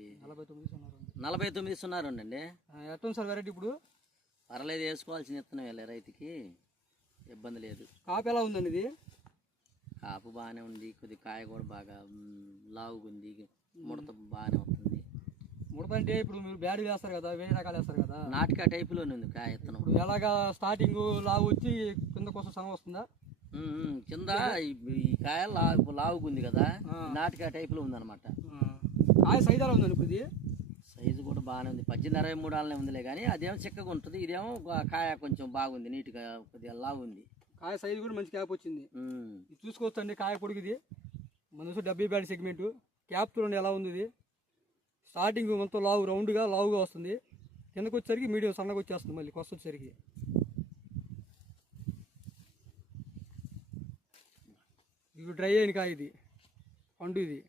రైతుకి 4902 4902 అండి. ఎట్లా సార్ వెరైటీ ఇప్పుడు? పర్లేదు, వేసుకోవాల్సిన విత్తనం రైతుకి ఇబ్బంది లేదు. కాపు ఎలా ఉందండి ఇది? కాపు బాగానే ఉంది, కొద్ది కాయ కూడా బాగా లావుగుంది, ముడత బాగానే వస్తుంది. ముడత అంటే ఇప్పుడు మీరు బ్యాడ్ వేస్తారు కదా, వేరే రకాలు వేస్తారు కదా, నాటికా టైపులోనే ఉంది కాయ విత్తనం. ఇప్పుడు ఎలాగా స్టార్టింగ్ లావు వచ్చి కింద కోసం సగం వస్తుందా? కింద ఈ కాయ లావుగుంది కదా, నాటికా టైపులో ఉందన్నమాట. కాయ సైజ్ ఎలా ఉందండి ఇప్పుడు ఇది? సైజు కూడా బాగానే ఉంది, 18-23 ఆలనే ఉందిలే కానీ అదేమో చిక్కగా ఉంటుంది, ఇదేమో కాయ కొంచెం బాగుంది, నీట్గా కొద్దిగా లావు ఉంది. కాయ సైజు కూడా మంచి క్యాప్ వచ్చింది. ఇది చూసుకోవచ్చండి, కాయ పొడిగిది మన 70 బ్యాడ్ సెగ్మెంట్. క్యాప్ చూడండి ఎలా ఉంది. ఇది స్టార్టింగ్ మొత్తం లావుగా వస్తుంది, కిందకు వచ్చేసరికి మీడియం సన్నగా వచ్చేస్తుంది, మళ్ళీ కొత్త వచ్చేసరికి. ఇది డ్రై అయిన కాయ, ఇది పండు ఇది.